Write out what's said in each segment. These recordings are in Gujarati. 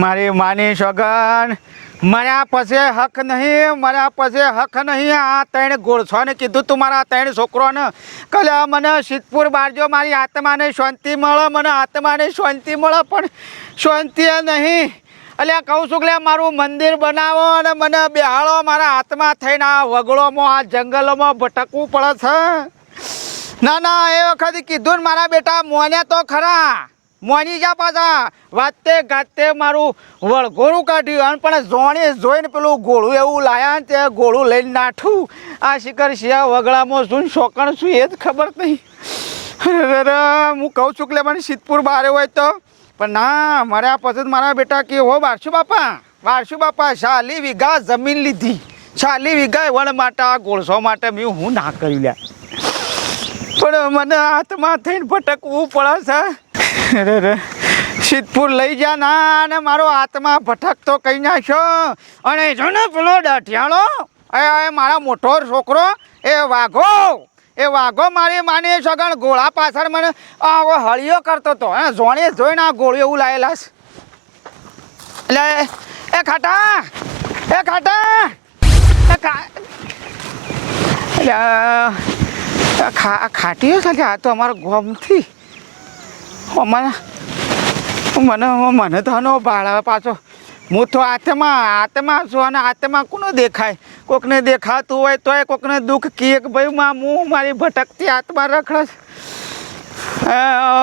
મારી માની સગન મારા પાસે હક નહીં, મારા પાસે હક નહીં. આ ત્રણ ગોળસોને કીધું તું મારા ત્રણ છોકરોને. કલે મને સિદ્ધપુર બારજો મારી આત્માને શાંતિ મળે, મને આત્માને શાંતિ મળે, પણ શાંતિ નહીં. એટલે કહું છું કે મારું મંદિર બનાવો અને મને બેહાડો. મારા હાથમાં થઈને આ વગડોમાં, આ જંગલોમાં ભટકવું પડે છે. ના ના, એ વખતે કીધું ને મારા બેટા, મોને તો ખરા. મોની જા પાછા. વાતે ગાતે મારું વળઘોડું કાઢ્યું અને પણ જોણે જોઈને પેલું ગોળું એવું લાયા તે ગોળું લઈને નાઠું. આ શિખર શિયા વગડામાં શું શોકણ શું એ જ ખબર નહીં. હું કહું છું કે મને સિદ્ધપુર બહાર હોય તો. પણ ના, મારા પછી મારા બેટા કે હો, બારશું બાપા. બારશું બાપા, ચાલી વીઘા જમીન લીધી. ચાલી વીઘા વણ માટે, આ ગોળસો માટે મેં હું ના કરી લ્યા. પણ મને હાથમાં થઈને ભટકવું પડે છે. અરે સિદ્ધપુર લઈ જા ના, અને મારો હાથમાં ભટકતો કહી નાખ્યો. અને જો ને પેલો ડઠિયાળો એ એ મારા મોટો છોકરો, એ વાઘો એ વાઘો મારી માની સગણ ગોળા પાછળ મને આવો હળિયો કરતો હતો. હે, જોણે જોઈને આ ગોળીઓ એવું લાયેલા છે. એટલે એ ખાટા એ ખાટા, એ ખા ખાટી આ આ તો અમારા ગોમથી અમારા મને મને તો હનો ભાડા પાછો. હું તો આત્મા આત્મા છું અને આત્મા કોને દેખાય? કોકને દેખાતું હોય તોય કોકને દુઃખ કે ભાઈ, માં, હું મારી ભટકતી આત્મા રખડસ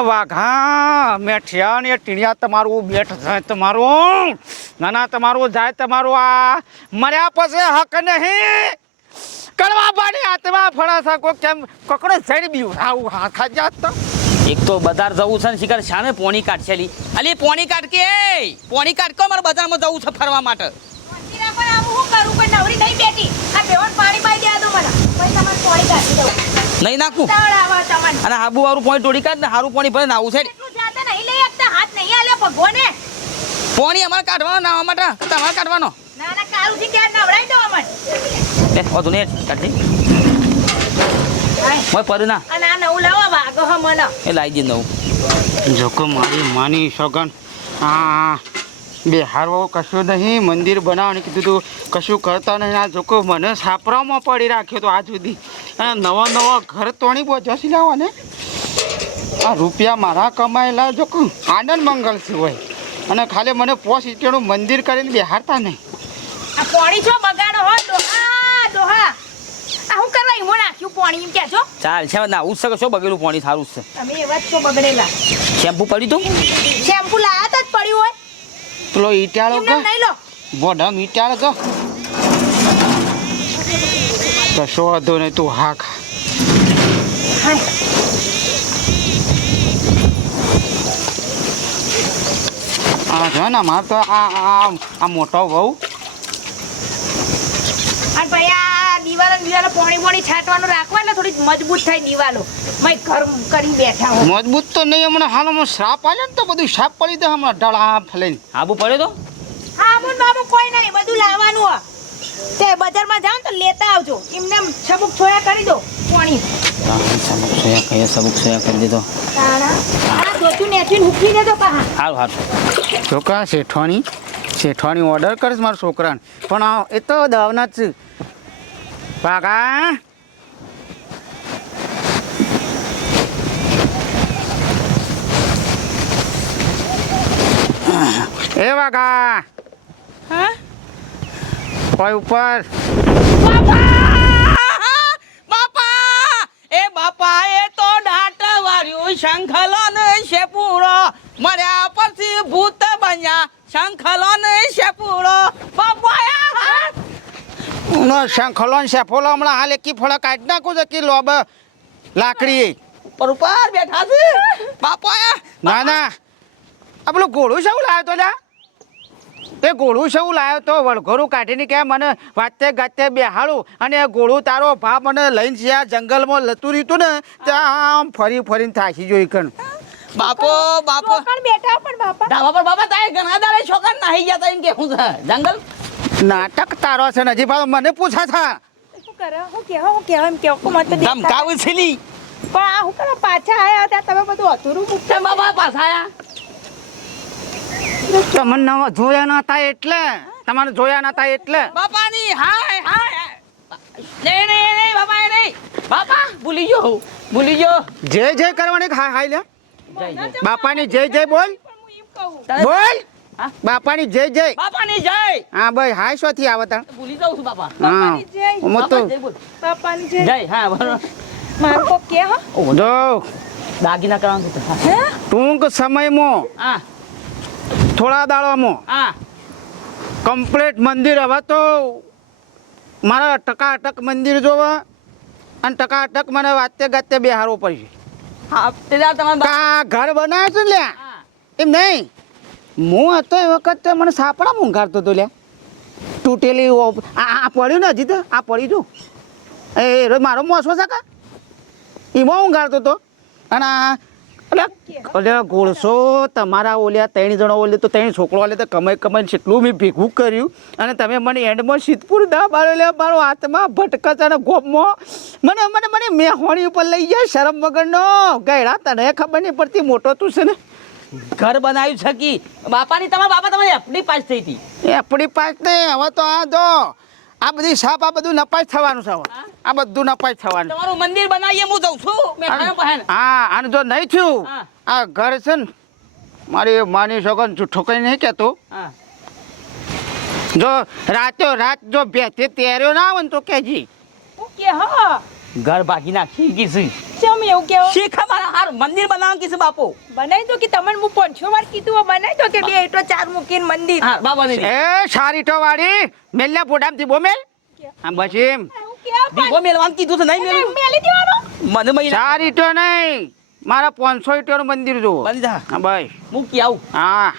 વાઘા, મેઠિયા ને ટીણિયા તમારું બેઠ જાય, તમારું, ના ના, તમારું જાય, તમારું આ મર્યા પછી હક નહીં. કરવા પાડી આત્મા ફળા છે કોક કેમ કોકને જઈને બીવું. આવું હા ખાજા તો. એક તો બજાર જવું છે ને શિકાર શાને પોણી કાઢશેલી. અલી પોણી કાઢ કે પોણી કાઢ કે મારે બજારમાં જવું છે ફરવા માટે. નહીં નાખું? અને હાબુ વાળું પોણી તોડી કાઢ ને સારું પોણી ભરે આવું છે પોણી અમારે કાઢવાનો નાવા માટે. તમારે કાઢવાનો? ના ના કાળુથી ક્યાં નવડાવી દો અમન. એ વધુ નહીં કાઢી મોય પર ના અને આ નવું લાવો વાગો હ મને. એ લાવી દે નવું. જોકો મારી માની સગન. આ બે હારવો કશું નહીં મંદિર બનાવવાનું કીધું તું. કશું કરતા નહીં. આ જોકો મને સાપરામાં પડી રાખ્યો તો આજ સુધી. અને નવા નવા ઘર તોણી બોજસી લાવો ને. આ રૂપિયા મારા કમાયેલા જોકો આનંદ મંગલ છે હોય. અને ખાલી મને પોસ ઈટેનું મંદિર કરીને બેહારતા નહીં. આ પાણી છો બગાડો હો ડોહા આ હું કરવા ઈમો નાખ્યું પાણી એમ કહેજો. ચાલ છે ના ઉસ શકો શું બગડેલું પાણી? સારું છે. તમે એવા જ છો બગડેલા. શેમ્પુ પડ્યું તું? શેમ્પુ લાયા તો જ પડ્યું હોય. પેલો ઈટાળો કે નહીં લો. બોડમ ઈટાળો કા કશો વાંધો નહીં તું હા ખા. આ છે ને મારે તો આ આ આ મોટો વહુ અને ભાઈ આ દિવાલો દિવાલો પાણી છાંટવાનું રાખવા એટલે થોડી મજબૂત થાય દિવાલો. મેં ઘર કરી બેઠા હોય. મજબૂત તો નહીં હમણાં હાલમાં શ્રાપ આવે ને તો બધું સાપ પડી દે હમણાં ડાળા ફલેન આબુ પડ્યો તો? હા આબુ બાબુ કોઈ નહીં બધું લાવવાનું હોય. તે બજારમાં જાવ તો લેતા આવજો. એમને છબુક છોયા કરી દો પાણી. છબુક સોયા કહીએ સબક છોયા કરી દીધો. છોકરા શેઠવાની શેઠવાની ઓર્ડર કરીશ મારા છોકરાને. પણ આ એ તો દાવના જ પાકા એ વાઘા હા કોઈ ઉપર બાપા એ બાપા એ તો દાંત વાળ્યું શંખલો ને શેપુડો મર્યા પછી ભૂત બન્યા શંખલો ને શેપુડો બાપા શંખલો ને શેફોલો હમણાં હાલ એકી ફળ કાઢી નાખું છે કે લોબ લાકડી પર ઉપર બેઠા છે. બાપા ના ના. આ પેલું ઘોડું શું લાવ્યો તો લ્યા? તે ઘોડું શું લાવ્યો તો? વળઘોરું કાઢીને કે મને વાતે ગાતે બેહાડું. અને ગોળું ઘોડું તારો ભા મને લઈને જ્યાં જંગલમાં લતું રહ્યું ને ત્યાં આમ ફરી ફરીને થાકી જોઈ કણ. બાપો બાપો. બેઠા પણ બાપા. ધાબા પર બાપા તારે ઘણા દાડે છોકરા નાહી ગયા તા એમ કે હું જંગલ? નાટક તારો છે ને હજી મને પૂછા થા. શું કરે? હું કેવા હું કેવા એમ કેવો. મત દેખાતા. ધમકાવી છીલી પણ આ હું કરે? પાછા આયા હતા તમે બધું અધૂરું મૂકતા. તે બાપા પાછા આયા? તમને નવા જોયા નતા એટલે? તમારે જોયા નતા એટલે? બાપાની હાય હાય. નહીં નહીં નહીં બાપા એ બાપા ભૂલી ગયો ભૂલી ગયો. જય જય કરવાની હા હાઈ લે. બાપાની જય જય બોલ. પણ હું એમ કહું. તારે- બોલ? બાપાની જય જય. બાપાની જય. હા ભાઈ હાય શોથી થી આવતા ભૂલી જાઉં છું બાપા. બાપાની જય. હું તો જય બાપાની જય. જય હા બરોબર મારે કો કે હો? જો. દાગીના કરવાનું છે ટૂંક સમયમાં હા. થોડા દાડામાં હા. કમ્પ્લીટ મંદિર હવે તો મારા ટકાટક મંદિર જોવા અને ટકાટક મને વાતે ગાતે બેહારવો પડશે. હા તે તમારા ઘર બનાવ્યું છે ને. એમ નહીં? હું હતો એ વખત મને સાપડા મૂંઘાડતો હતો લ્યા. તૂટેલી આ પડ્યું ને હજી તો? આ પડી જો. એ રોજ મારો મોસો છે કા? એમાં ઊંઘાડતો હતો. અને એટલે એટલે ગોળસો તમારા ઓલ્યા ત્રણ જણા ઓલે તો ત્રણ છોકરો ઓલે તો કમાઈ કમાઈને કેટલું મેં ભેગું કર્યું. અને તમે મને એન્ડમાં સિદ્ધપુર દા બાળો લે મારો હાથમાં ભટકત અને ગોપમાં મને મને મને મેહોણી ઉપર લઈ જાય શરમ વગરનો. ગયડા તને ખબર નહીં પડતી, મોટો તું છે ને. ઘર બનાવ્યું છે કે બાપાની તમારા બાપા તમારી એફડી પાસ થઈ હતી. એફડી પાસ નહીં હવે તો આ જો આ બધી સાપ આ બધું નપાસ થવાનું છે આ બધું નપાસ થવાનું. તમારું મંદિર બનાવીએ હું જઉં છું. હા અને જો નહીં થયું આ ઘર છે ને મારી માની છોકર જૂઠો કઈ નહીં કેતો જો રાતો રાત જો બેથી તેર્યો ના આવે ને તો કેજી કે હો. ઘર ભાગી નાખી કીધું ચમ એવું કેવો? શીખા મારા હાર મંદિર બનાવવા કીધું બાપો. બનાવી દો કે તમને હું પાંચસો વાર કીધું બનાવી દો કે બે એટલો ચાર મૂકીને મંદિર. હા બાબા ને એ સારી તો વાળી મેલ્યા પોડામથી બોમેલ. આમ બસ એમ. દીવો મેલવાનું કીધું તો નહીં મેલું. મેલી દેવાનો? મને મહિના સારી તો નહીં. મારા પાંચસો ઈટોનું મંદિર જો બંધા જા. હા ભાઈ મૂકી આવું. હા.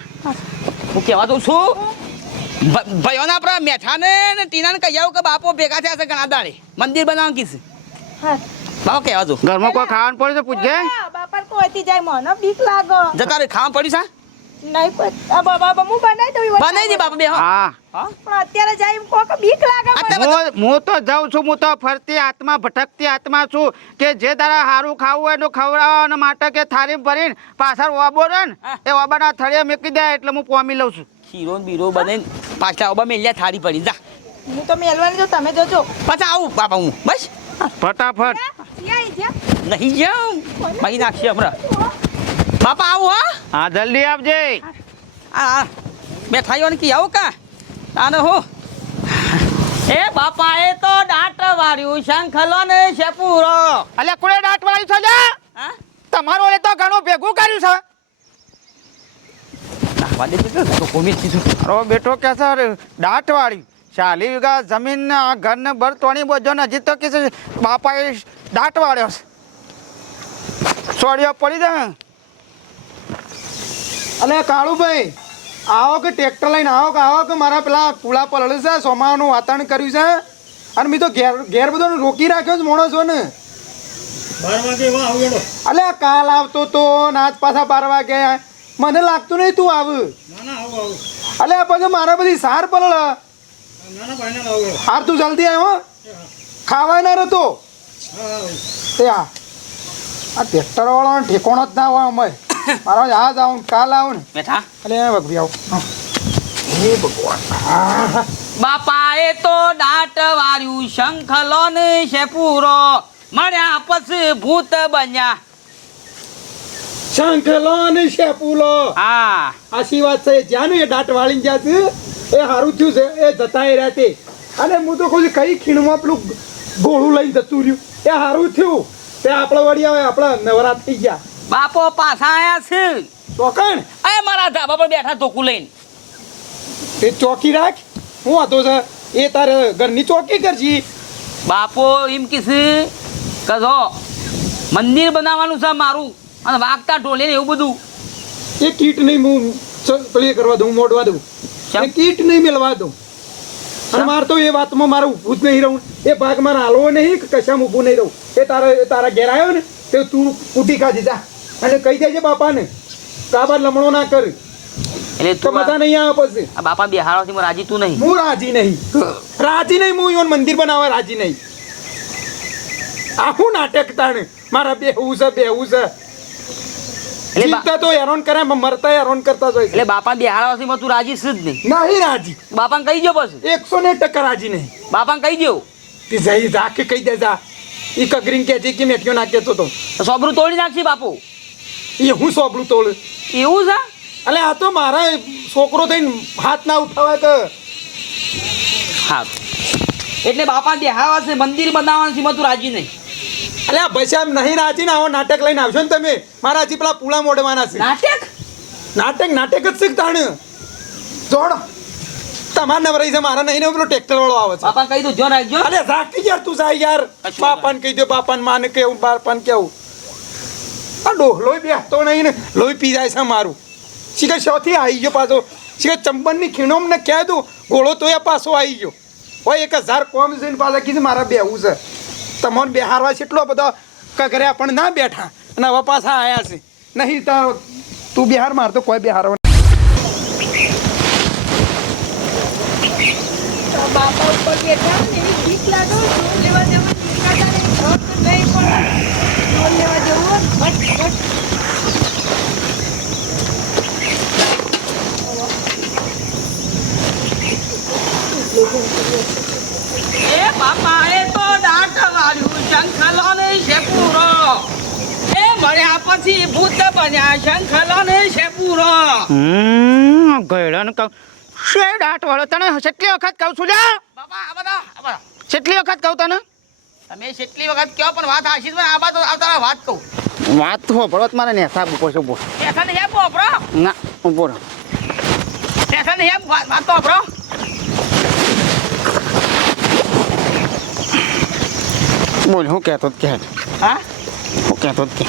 હું કેવા દઉં છું? ભાઈઓના આપણા મેઠાને ને ટીનાને કહી આવું કે બાપો ભેગા થયા છે ઘણા દાડે. મંદિર બનાવવા કીધું બાપા દઉં ઘરમાં કોઈ ખાવાનું પડે તો પૂછજે. બાપા કોઈથી જાય? મને બીક લાગો. જતા રે ખાવા પડ્યું છે? નહીં કોઈ બાબા બાબા હું બનાવી દઉં બનાવી દે બાપા બે હા. હા. હા? પણ અત્યારે જાય કોક બીક લાગે આ મને. તમે- હું હું તો જાઉં છું હું તો ફરતી આત્મા ભટકતી આત્મા છું કે જે તારા સારું ખાવું હોય એનું ખવડાવવા માટે કે થાળી ભરીને પાછળ ઓબો રહે ને. એ ઓબાના થળિયા મૂકી દે એટલે હું પોમી લઉં છું. ખીરો ને બીરો બને પાછા ઓબા મેલ્યા થાળી પડી. જા. હું તો મેલવાની જો તમે જોજો. પાછા આવું બાપા હું. બસ? ફટાફટ. નહીં જાઉં. ભાઈ નાખશે હમણાં. બાપા આવું હા. હા જલ્દી આપજે આ આ, બે થાઈઓ કી આવું કા? તાને હું. એ બાપા એ તો દાંત વાળ્યું શંખલો ને શેપુરો. અલે અલ્યા કોણે દાંત વાળ્યું છે લ્યા? હા? તમારો એ તો ઘણું ભેગું કર્યું છે. નાખવા દેજો તો કોમી મારો બેટો કે છે દાંત વાળી ચાલી વીઘા જમીન ને આ ઘર ને બર તોણી બોજો ને હજી તો કે છે બાપાએ દાંત વાળ્યો છે. સોડિયો પડી દે અલે કાળુભાઈ આવો કે ટ્રેક્ટર લઈને આવો કે આવો કે મારા પેલા પુલા પલળે છે સોમાનું વાતાવરણ કર્યું છે? અને મેં તો ઘેર ઘેર બધો રોકી રાખ્યો છે મોણો છો ને અલે કાલ આવતો તો નાચ પાછા બાર વાગે. મને લાગતું નહીં તું આવ. અલે પછી મારા બધી સાર પલળ. હાર તું જલ્દી આવ્યો ખાવા ના રહેતો. એ આ. આ ટ્રેક્ટર વાળાનો ઠેકોણો જ ના હોય અમે મારો આજ આવું કાલ આવું ને. બેઠા. અલે ભગવી આવું. હે. ભગવાન. બાપા એ તો દાંત વાળ્યું શંખલો ને છે પૂરો મળ્યા પછી ભૂત બન્યા. શંખલો ને શેપુલો. હા. આશી વાત છે? જ્યાં એ દાંત વાળી જ્યાં છે? એ સારું થયું છે એ જતા એ તે. અને હું તો કહું કઈ ખીણમાં પેલું ગોળું લઈને જતું રહ્યું? એ સારું થયું. તે આપણે વળી આવે આપણા નવરા થઈ ગયા. બાપો પાછા આયા છે. ચોકણ? એ મારા ધાબા પર બેઠા ધોકું લઈને. એ ચોકી રાખ. હું હતો છે એ તારે ઘરની ચોકી કરજી. બાપો એમ કીધું કે મંદિર બનાવવાનું છે મારું અને વાગતા ઢોલે એવું બધું. એ કીટ નહીં હું પેલી કરવા દઉં મોડવા દઉં? એ કીટ નહીં મેળવા દઉં. અને મારે તો એ વાતમાં મારે ઊભું જ નહીં રહું એ ભાગ મારે હાલવો નહીં કે કશામાં ઊભું નહીં રહું એ તારા તારા ઘેર આવ્યો ને તે તું કૂટી કાઢી જા. અને કહી દેજે બાપાને કાબર લમણો ના કર. એટલે તો બધા નહીં આવે પછી. આ બાપા બિહારથી હું રાજી તું નહીં? હું રાજી નહીં. રાજી નહીં હું ઈવન મંદિર બનાવવા રાજી નહીં. આખું નાટક તાણે. મારા બેહવું છે બેહવું છે. જીવતા તો હેરાન કરે મરતા હેરાન કરતા જાય એટલે બાપા બિહારવાસી માં તું રાજી છે જ નહીં. નહીં રાજી. બાપાને કહી જો પછી. એકસો ને ટકા રાજી નહીં. બાપાને કહી દો તે જઈ જા કે કહી દે જા. એ કગરીન કે છે કે મેં ક્યો નાખે તો. સોબરું તોડી નાખશી બાપુ. એ હું સોબરું તોડ? એવું છે? અલે આ તો મારા છોકરો થઈને હાથ ના ઉઠાવાય કે. હા. એટલે બાપા બિહારવાસી મંદિર બનાવવાનું છે તું રાજી નહીં. અલે આ ભાઈ સાહેબ નહીં રાજી ને આવો નાટક લઈને આવશો ને તમે. મારા હજી પેલા પૂળા મોડવાના છે. નાટક? નાટક નાટક જ શીખતા ને જોડો. તમારે નવરાઈ છે મારા નહીં ને પેલો ટ્રેક્ટર વાળો આવે છે. બાપા કહી દો જો રાખજો અરે રાખી યાર તું જાય યાર. બાપાને કહી દો બાપાને માને કેવું બાપાને કેવું. આ ડોહલોય બેસતો નહીં ને. લોહી પી જાય છે મારું. શીખર શોથી આવી ગયો પાછો. શીખર ચંપનની ખીણોમ ને કહે દઉં ગોળો તો એ પાછો આવી ગયો. હોય એક હજાર કોમ જઈને પાછા કીધું મારા બેવું છે. તમને બેહારવા એટલો બધો કકર્યા પણ ના બેઠા અને હવે પાછા આયા છે નહીં તો તું બિહાર માર તો કોઈ બિહાર. એ બાપા, એ શંખલો ને શેપુરો. એ મળ્યા પછી ભૂત બન્યા શંખલો ને શેપુરો. હમ ગયડન કહું શે દાંત વાળો તને કેટલી વખત કહું છું લ્યા? બાપા આ બધા આ બધા. કેટલી વખત કહું તને? તમે કેટલી વખત કહો પણ વાત આશીષ પણ આ બાદ આવતા વાત કહું. વાત તો ભરત મારે નેસા ઊભો છે ઊભો ટેશન હેમ બોપરો ના ઊભો ટેશન હેમ વાત તો બોપરો બોલ હું કહેતો કે. હા? હું કહેતો કે.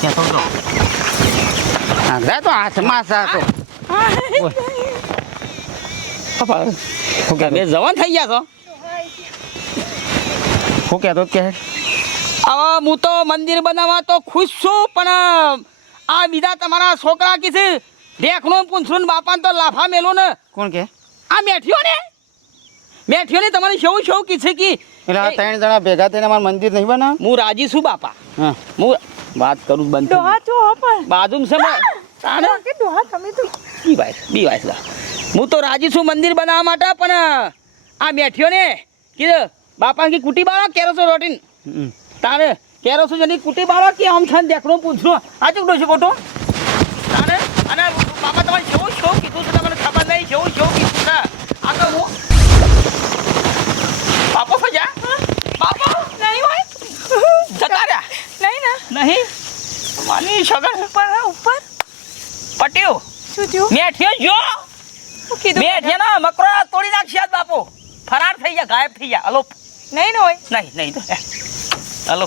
કહેતો તો આગળ તો હાથમાં સાતો હું બે જવાન થઈ ગયા છો? હું કહેતો કે. હવે હું તો મંદિર બનાવવા તો ખુશ છું પણ આ બીજા તમારા છોકરા કી છે દેખનો પૂંછરું બાપાને તો લાફા મેલો ને. કોણ કે? આ મેઠ્યો ને? મેઠિયો ને તમારે શવું શવું કી છે કી એટલે આ ત્રણ જણા ભેગા થઈને અમાર મંદિર નહીં બના? હું રાજી છું બાપા. હા. હું વાત કરું બંધ ડોહા છો. પણ. બાજુમ છે તાણે કે ડોહા તમે તો બી વાઈસ બી વાઈસ લા. હું તો રાજી છું મંદિર બનાવવા માટે પણ આ મેઠિયો ને કીધું બાપા કી કુટી બાળો કેરોસો રોટીન? હમ. તારે કેરોસો જની કુટી બાળો કે આમ છન દેખણું પૂછરો આ ચૂક છે ખોટું તારે? અને બાપા તમારે જેવું શો કીધું છે તમને ખબર નહીં જેવું શો કીધું છે આ તો હું બાપો ફજા બાપો નહીં હોય જતા રહ્યા નહીં? મારી સગન ઉપર ઉપર પટ્યો. શું થયું? મેઠિયો જો. કીધું મેઠિયા ના મકરો તોડી નાખશે આજ બાપો. ફરાર થઈ ગયા ગાયબ થઈ ગયા. અલોપ નહીં ને હોય? નહીં નહીં તો એ,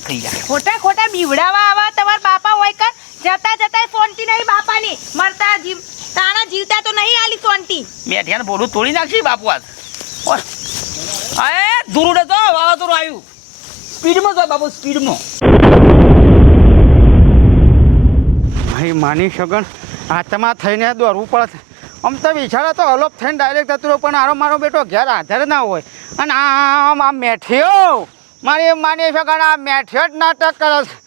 થઈ ગયા. ખોટા ખોટા બીવડાવા આવા તમારા બાપા હોય કર જતા જતા સોનતી નહીં બાપાની. મરતા જીવ તાણા જીવતા તો નહીં આલી સોનતી. મેઠિયાને બોલું તોડી નાખશે બાપુ આજ. અરે દુરુડે તો વાવાઝોડું આવ્યું. સ્પીડમાં તો બાપુ સ્પીડમાં. ભાઈ માની સગન હાથમાં થઈને દોરવું પડે. આમ તો વિચારે તો અલોપ થઈને ડાયરેક્ટ જતું પણ આરો મારો બેટો ઘેર હાજર ના હોય. અને આમ આ મેઠિયો! મારી માની સગન આ મેઠિયો જ નાટક કરે છે.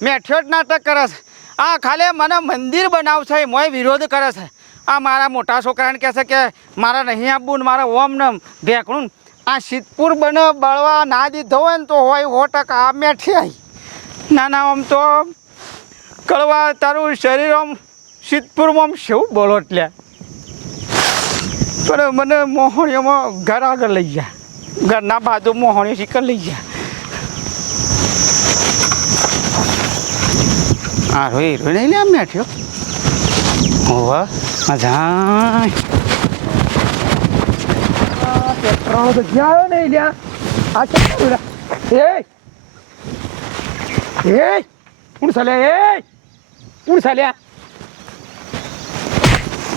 મેઠિયો જ નાટક કરે છે. આ ખાલી મને મંદિર બનાવશે એ મોય વિરોધ કરે છે. આ મારા મોટા છોકરાને કહે છે કે મારે નહીં આપવું ને મારા ઓમ ને ભેકણું આ સિદ્ધપુર બને બળવા ના દીધો હોય ને તો હોય સો ટકા આ મેઠી ના ના, આમ તો કળવા તારું શરીર આમ સિદ્ધપુરમાં આમ શું બોલો એટલે. પણ મને મોહણીઓમાં ઘર આગળ લઈ ગયા ઘરના બાજુ મોહણી શીખર લઈ ગયા આ રોઈ રોઈ નહીં લે આમ બેઠ્યો હોવા મજા પેટ્રોલ તો આવ્યો નહીં લ્યા? આ ચાલ એ એ કોણ ચાલ્યા એ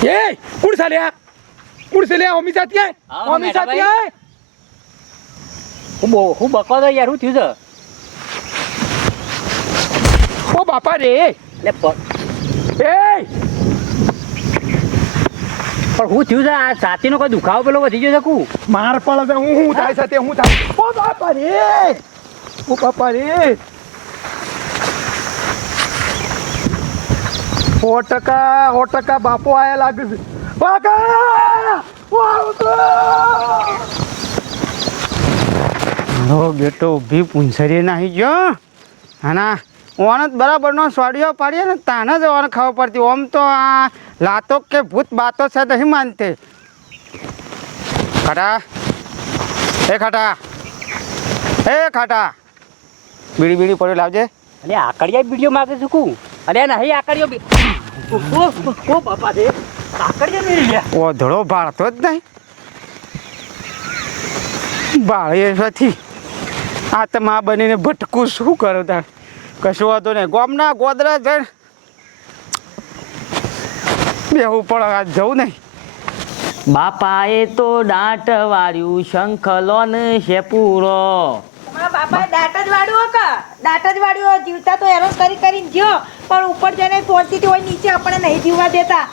એ કોણ ચાલ્યા કોણ ચાલ્યા ઓમી જાતી આય ઓમી જાતી આય હું બહુ હું બકો તો યાર હું થયું છે ઓ બાપા રે એ એટલે પણ હું થયું છે આ છાતીનો કોઈ દુખાવો પેલો વધી ગયો છે કુ માર પડે હું હું થાય સાથે હું થાય ઓ બાપા રે ઓ બાપા રે સો ટકા સો ટકા બાપો આયા લાગે છે. મારો બેટો, ઊભી પૂંછરી નાહી ગયો આના ઓને જ બરાબરનો સ્વાડિયો પાડીએ ને તાને જ ઓન ખબર પડતી. ઓમ તો આ લાતો કે ભૂત બાતો છે નહીં માનતે. ખાટા. એ ખાટા. એ ખાટા. બીડી બીડી પડ્યો લાવજે. અરે આકડિયા વીડિયો માગે છું કું અરે નહીં આકડિયો ઓ બાપા લ્યા બાળતો જ નહીં. બાળે નથી. આત્મા બનીને ભટકું શું કરો તાર? કશું વાંધો નહીં. ગોમના ગોદરા જઈને બેહવું પણ આ જવું નહીં. બાપાએ તો દાંત વાળ્યું શંખલોન છે પૂરો. બાપા દાંત જ વાળ્યો કા દાંત જ વાળ્યો જીવતા તો એરો કરી કરીને જ્યો પણ ઉપર જઈને પહોંચતી હોય નીચે આપણે નહીં જીવવા દેતા.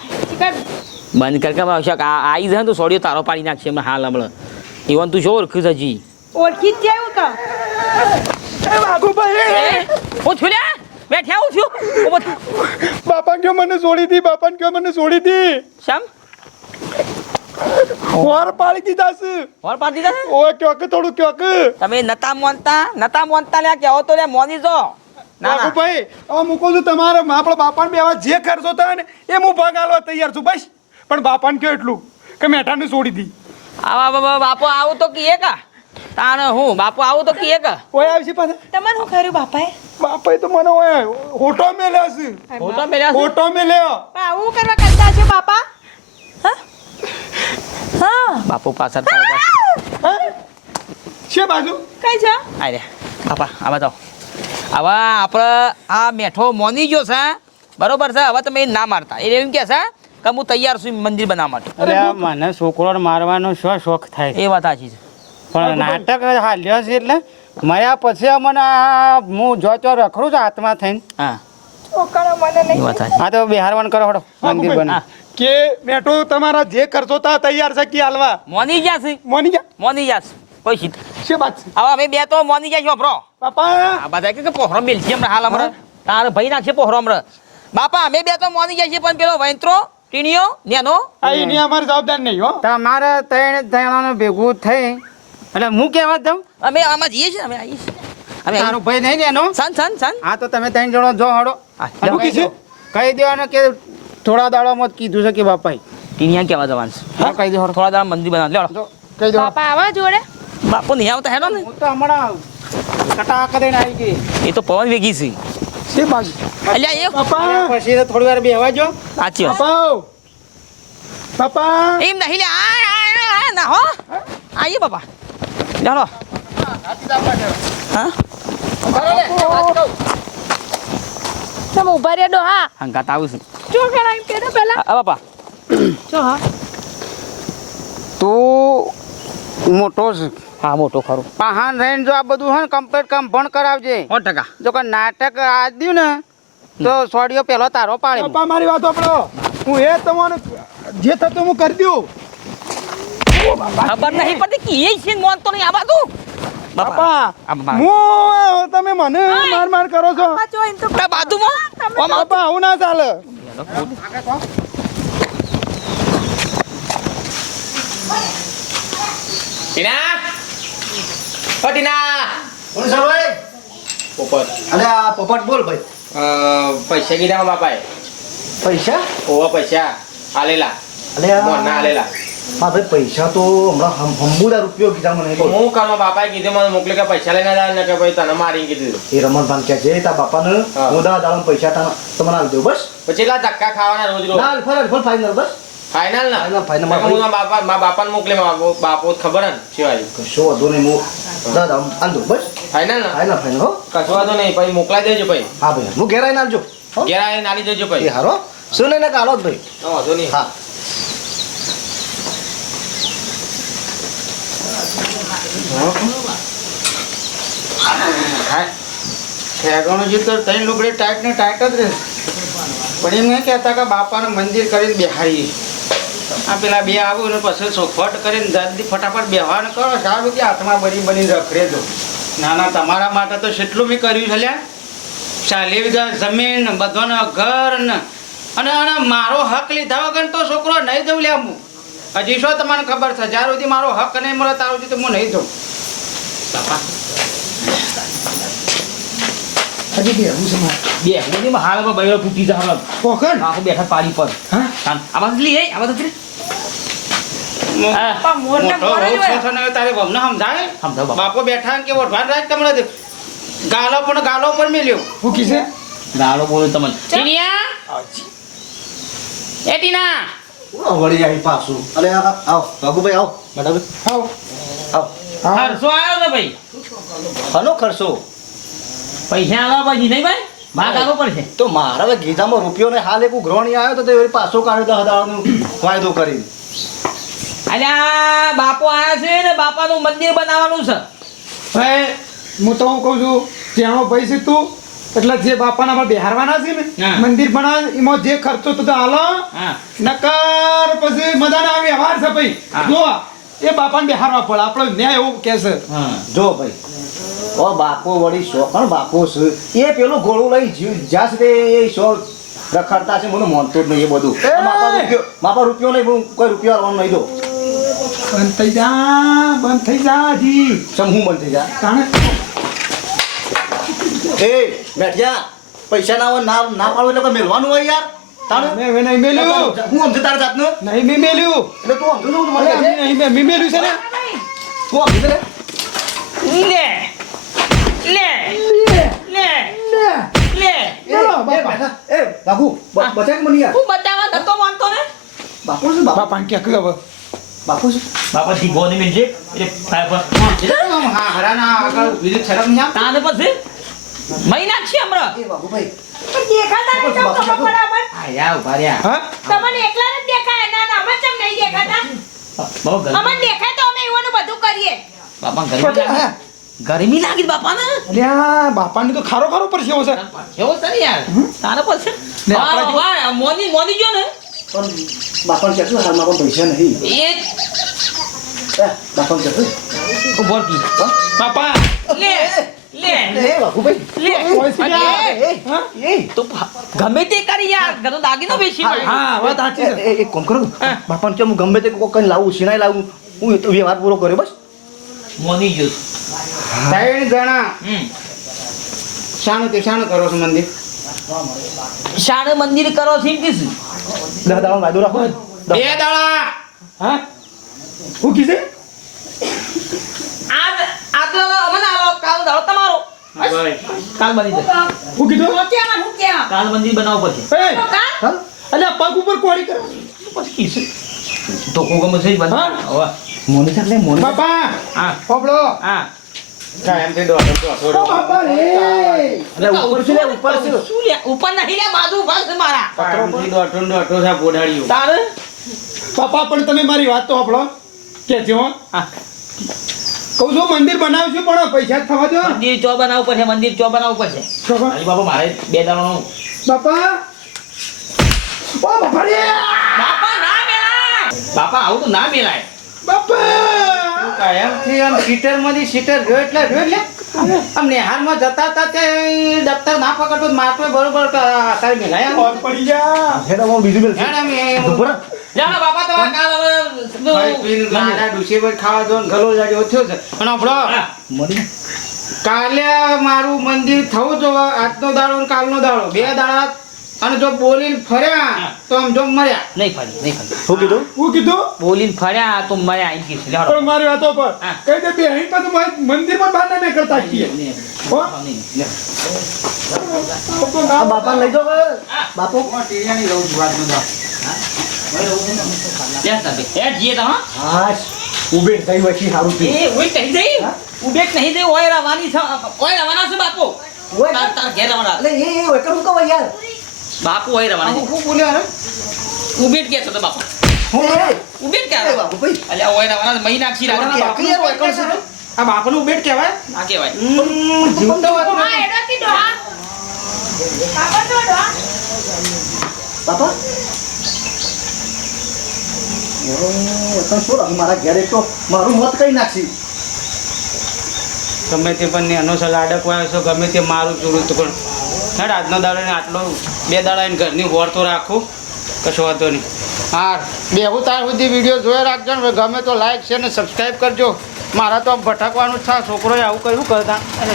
બંધ કર કે આવશે આ આવી જાય તો સોડિયો તારો પાડી નાખશે હમણાં હાલ હમણાં. ઈવન તું જો ઓળખ્યું છે હજી? ઓળખી જ જેવું કા એ વાઘુભાઈ હું છું લ્યા બેઠ્યા હું છું? બાપા કયો મને છોડી દી બાપા કયો મને છોડી દી? શમ? ઓર પાડી દીધા છે. ઓર પાડી દીધા ઓ કયો કે થોડું કયો કે તમે નતા મોનતા? નતા મોનતા લ્યા કેવો તો લ્યા મોની જો. ના ભાઈ હવે મૂકો છું તમારે આપણા બાપાને બેવા જે ખર્ચો થાય ને એ હું ભાગ આલવા તૈયાર છું બસ. પણ બાપાને કયો એટલું કે મેઠાને છોડી દી. આવા બાબા બાપો આવું તો કીએ કા? તાણે હું બાપો આવું તો કીએ કા? ઓય આવશે પાછા. તમને હું કર્યું બાપાએ? બાપાએ તો મને ઓય હોટો મેલ્યો છે. હોટો મેલ્યા છે? હોટો મેલ્યો. પણ આવું કરવા કરતા છે બાપા? હા? હા? બાપુ પાછળ પાછળ. હે? છે બાજુ. કઈ છે? આય બાપા આવા જાઓ. આવા આપણે આ મેઠો મોની ગયો છે બરોબર છે? હવે તમે ના મારતા. એટલે એમ કે છે કે હું તૈયાર છું મંદિર બનાવવા માટે. અરે મને છોકરોને મારવાનો શું શોખ થાય? એ વાત સાચી છે. પણ નાટક હાલ્યો છે એટલે મર્યા પછી મને આ હું જો તો રખડું છું હાથમાં થઈને. હા. છોકરો આ તો બિહારવાન કરો હડો મંદિર બના કે મેઠો તમારા જે કરતો તા તૈયાર છે કે હાલવા? મોની ગયા છે. મોની ગયા? મોની ગયા છે. કોઈ શીત છે બાત છે હવે અમે બે તો મોની ગયા છો બ્રો બાપા! આ બધા કે પોહરો છે હમણાં હાલ હમણાં. તાર ભાઈ નાખશે પોહરો હમણાં. બાપા અમે બે તો મોની ગયા છે પણ પેલો વૈંત્રો ટીણીઓ નેનો. આ એની અમારી જવાબદાર નહીં હો. તમારે ત્રણ ત્રણનો ભેગું થઈ. એટલે હું કહેવા દઉં અમે આમાં જઈએ છીએ અમે આવીએ છીએ. અમે તારો ભાઈ નહીં ને સન સન સન. હા તો તમે ત્રણ જણો જો હડો. હા, અને કીધું? કહી દેવાનો કે થોડા દાડામાં જ કીધું છે કે બાપાએ. ટીણીયા કેવા જવાનું છે? કહી દો થોડા દાડા મંદિર બનાવ. જો કહી દો બાપા આવા જોડે? બાપુ નહીં આવતા હેલો ને. હું તો હમણાં કટાક દઈને આવી ગઈ. એ તો પવન વેગી છે. છે બાજુ? અલ્યા એ પપ્પા પછી તો થોડી વાર બેહવા જો સાચી વાત. પપ્પા બાપા. એમ નહીં લે આ, આ, આ, આ, ના હો. આઈએ બાપા. ચાલો હા? તમે ઊભા રહેડો હા. હંગાત આવું છું. જો ખેલા એમ કેતો પહેલા. આ બાપા. જો હા. તું મોટો છે. હા મોટો ખરો. પહાણ રહીને જો આ બધું હોય ને કમ્પ્લીટ કામ ભણ કરાવજે. સો ટકા. જો કે નાટક આદ્યું ને તો સોડિયો પેલો તારો પાડે પપ્પા મારી વાત આપણો હું એ તમને જે થતું હું કરી દઉં. ખબર નહીં પડતી કે એ છે મોન તો નહીં આ બાજુ? બાપા હું તમે મને માર માર કરો છો? બાપા જો એમ તો આ બાજુમાં? બાપા આવું ના ચાલે. ટીના? ઓ ટીના. કોણ છે ભાઈ? પોપટ. અરે આ પોપટ બોલ ભાઈ. પૈસા કીધા બાપાએ. પૈસા? ઓવા પૈસા. આલેલા. અરે આ. મોરના આલેલા. હા ભાઈ પૈસા તો હમણાં હમ- હંબુડા રૂપિયો કીધા મને. હું કામ બાપાએ કીધું મને મોકલી કે પૈસા લઈને જાય ને કે ભાઈ તને મારી કીધું એ રમણ ભાન કે છે તા બાપાને હા. હું દા પૈસા તમને આલી દઉં બસ. પછી ધક્કા ખાવાના રોજ રોજ. ના ફર ફર ફાઈનલ બસ. ફાઇનલ ના. નકર હું બાપા મા બાપાને મોકલી બાપો બાપો ખબર ને શિવાજી. કશો વાંધો નહીં હું દાદા દાડા બસ. ફાઇનલ ના? ફાઇનલ ફાઇનલ હો. કશો વાંધો નહીં ભાઈ મોકલાઈ દેજો ભાઈ. હા ભાઈ. હું ઘેર આવીને આવજો. ઘેર આવીને નાલી દેજો ભાઈ. હારો. શું લઈને કાલો ભાઈ? વાંધો નહીં. હા. ઠેકાણું જે તો ત્રણ લુગડે ટાઈટ ને ટાઈટ જ રહે પણ એમ નહીં કહેતા કે બાપાનું મંદિર કરીને બેહાડીએ. આ પેલા બે આવું પછી સોફટ કરીને જલ્દી ફટાફટ બેહવાનું કરો. સારું કે હાથમાં બની બની રખડે દો. ના ના તમારા માટે તો કેટલું મેં કર્યું છે લ્યા. ચાલી વીઘા જમીન, બધાનો ઘર ને. અને અને મારો હક લીધા વગર તો છોકરો નહીં દઉં લ્યા હું. હજી શું તમને ખબર છે? જ્યાર સુધી મારો હક નહીં મળે ત્યાર સુધી હું નહીં દઉં. હજી બેહવું છે મારે. બે હું હાલ બૈરો તૂટી જા હાલ કોકણ? આખો બેઠા પાડી પર. હા? આ બાજુ લઈ આય, આ બાજુ. છો સમજાવો? બાપા. બેઠા કે વઢવાન રાજ તમને ગાલો પણ ગાલો પર મેલ્યો. હું કીધે ગાળો બોલો તમને. ટીનિયા? એ ટીના. વળી આવી પાછું. અરે આવો બાબુભાઈ આવો. બરાબર. આવો. આવો. ખર્ચો આવ્યો ને ભાઈ? હનો ખર્ચો? પૈસા આલવા પછી નહીં ભાઈ? ભાગ આપવો પડશે. તો મારા હવે ગીધામાં રૂપિયો ને હાલ એક ઉઘરોણી આવ્યો તો તે વળી પાછો કાઢ્યો દસ દાડાનો વાયદો કરીને. અલ્યા બાપો આયા છે ને બાપાનું મંદિર બનાવવાનું છે. ભાઈ હું તો હું કહું છું ત્યાંનો ભાઈ છે તું એટલે જે બાપાના આપણે બેહારવાના છે ને મંદિર બનાવ એમાં જે ખર્ચો તો હાલો હા. નકર પછી મજાના આવી વ્યવહાર છે ભાઈ. હા. એ બાપાને બેહારવા પડે. આપણે ન્યાય એવું કે છે. જો ભાઈ ઓ બાપો વળી શો પણ બાપો છે. એ પેલું ગોળું લઈ જ્યાં સુધી એ શો રખડતા છે મને માનતો જ નહીં એ બધું. એ! માપા રૂપિયો બાપા રૂપિયો નહીં હું કોઈ રૂપિયો આવવાનો નહીં દો બંધ થઈ જા બંધ થઈ જા જી સમૂહ બંધ થઈ જા? તાણે એ બેઠ જા. પૈસા ના હોય ના ના પાડો એટલે મેળવાનું હોય યાર. તાણે? મેં નહીં મેલ્યું. હું સમજે તારા જાતનું? નહીં મેં મેલ્યું. એટલે તું છું અરે મને નહીં મેં મેં મેલ્યું છે ને. તું સમજે લે. લે. લે. લે. લે. બોલો, એ બાપા. એ બાપુ બ- બચાય કે મને યાર. હું બતાવવા નતો માનતો ને? બાપુ છે બાપુ. બાપાને ક્યાં હવે બાપુ છે. બાપા થી ગોની મિલજે. એટલે ફાય પર આમ હા હરાના આગળ બીજું શરમ નહીં તાને પછી મહિના છે હમણાં. એ બાપુભાઈ પણ દેખાતા નહીં તો ખબર બરાબર. આયા ઊભા રહ્યા. હા? તમને એકલાને જ દેખાય? ના ના અમે કેમ નહીં દેખાતા? બહુ ગરમી. અમને દેખાય તો અમે એવાનું બધું કરીએ. બાપા ગરમી લાગી. ગરમી લાગી બાપા ને અલ્યા બાપાને તો ખારો ખારો પડશે છે. કેવો છે યાર? તારે પછી ને વાહ, આપણા વાહ, મોદી મોદી જો ને. પણ બાપાને કહેશું હાલમાં પણ પૈસા નહીં એ એ બાપાને કહેશું ઊભો બાપા! લે. લે એ બાપુભાઈ લે. પૈસા અરે, લે. એ, હા? એ. તો ભા- ગમે તે કરી યાર. ઘરનો દાગીનો બેસી. હા વાત સાચી છે. એક કામ કરો. બાપાને કે ગમે તે કોઈ કઈ લાવું સિનાઈ લાવું હું વ્યવહાર પૂરો કર્યો બસ. મોની જો. ત્રણ જણા શાનું તે શાનું કરો છો મંદિર? શાણે મંદિર કરો છે દસ વાયદો રાખો બે દાડા. હા? હું કીધે? આ તો આલો કાલ બની જાય હું કીધું? કાલ મંદિર કા હા? અલ્યા પગ ઉપર કોળી કરો. પછી કીધું તો કોકો છે હવે મોની ચાલે મોની બાપા! હા. હોબળો હા. બાપા એટલે પણ તમે મારી વાત તો આપડો કે જો હા. કહું છું મંદિર બનાવશું પણ પૈસા થવા દો. મંદિર ચો બનાવવું પડશે મંદિર ચો બનાવવું પડશે. બાપા બાપા મારે બે દાણો બાપા. ઓ બાપા રે બાપા ના મેલાય બાપા આવું તો ના મેલાય બાપા. કાયમથી આમ સીટરમાંથી સીટર રહ્યો એટલે રહ્યો એટલે. આમ નેહાલમાં જતા હતા તે દફતર ના પકડતો મારતો બરોબર તારી મેલાયા. પડી જા? હું બીજું બેલ ઉપર બાપા તો કાલ હવે ડૂસી પર ખાવા દો ગલો જાડ્યો થયો છે. પણ આપણો. કાલે મારું મંદિર થવું જો આજનો દાડો ને કાલનો દાડો. બે દાડા અને જો બોલીને ફર્યા તો આમ જો મર્યા. નહીં ફરી નહીં ફરી શું કીધું? હું. કીધું? બોલીને ફર્યા તો મર્યા એમ કીધું. પણ મારી વાતો પર. કઈ દે બે અહીં તો મંદિર મંદિરમાં બહાર ના કરતા છીએ. બાપા લઈ જાઓ હવે. બાપુ? લે તારે. એ જીએ તો, હા? હા ઉભે થઈ પછી સારું એ ઓય કહી દઈ ઉબેટ નહીં દઈ ઓય રવાની છે ઓય રવાના છે બાપુ. ઓય. તાર ઘેર રવાના. એટલે એ એ વેકર મૂકો યાર. બાપુ હોય રવાના છે હું બોલ્યો ઉબેટ કે છો તો બાપુ. ઉબેટ કે બાપુ ભાઈ. અલ્યા હોય રવાના મહી નાખી રાખો બાપુ. યાર વેકર છે ને. આ બાપનું ઉબેટ કહેવાય? ના કહેવાય. હમ, જીવતો વાત ના એડો કી ડોહા? બાપા તો ડોહા? બાપા? શું મારા ઘેરે તો મારું મત કઈ નાખી ગમે તે પણ એનો સલાહ અડકવાયો છો ગમે તે મારું ચોરું તો પણ હેડ, આજનો દાડો આટલો બે દાડા એને ઘરની હોર તો રાખું, કશો વાંધો નહીં. હા બે હું તાર સુધી વીડિયો જોઈ રાખજો ને ગમે તો લાઈક છે ને સબસ્ક્રાઈબ કરજો. મારા તો આમ ભટકવાનું જ થાય છોકરોએ આવું કર્યું કરતા. અરે.